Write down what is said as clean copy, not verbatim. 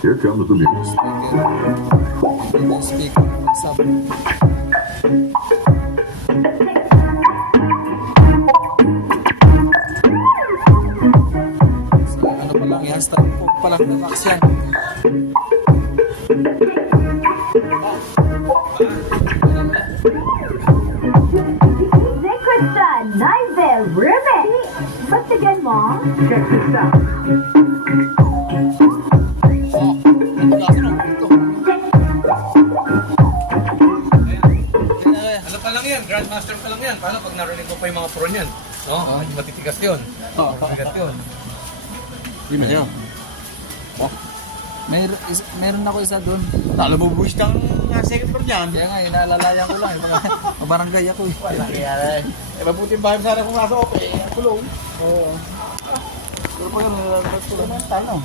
Here comes the music. Speaker. Sub. So, ano pa lang yan? Start po pa lang ng action. Secret Sun, Nivel, Remix. Ba't tignan mo? Check this out. Oh, ano kasi nung ito? Ano pa lang yan, Grandmaster pa lang yan. Paano pag narinig mo pa yung mga pro niyan? No? Matitigas yun. Matigas yun. Yun na yun. Meron ako isa doon. Talo mo buwis ng second floor dyan. Kaya nga, inaalalayan ko lang. Yung mga barangay ako eh. Wala kaya rin. Eh, mabuti yung bahay sana kung nasa ope. Kulong. Oo. Pero pa yun, nalalas ko lang. Talo.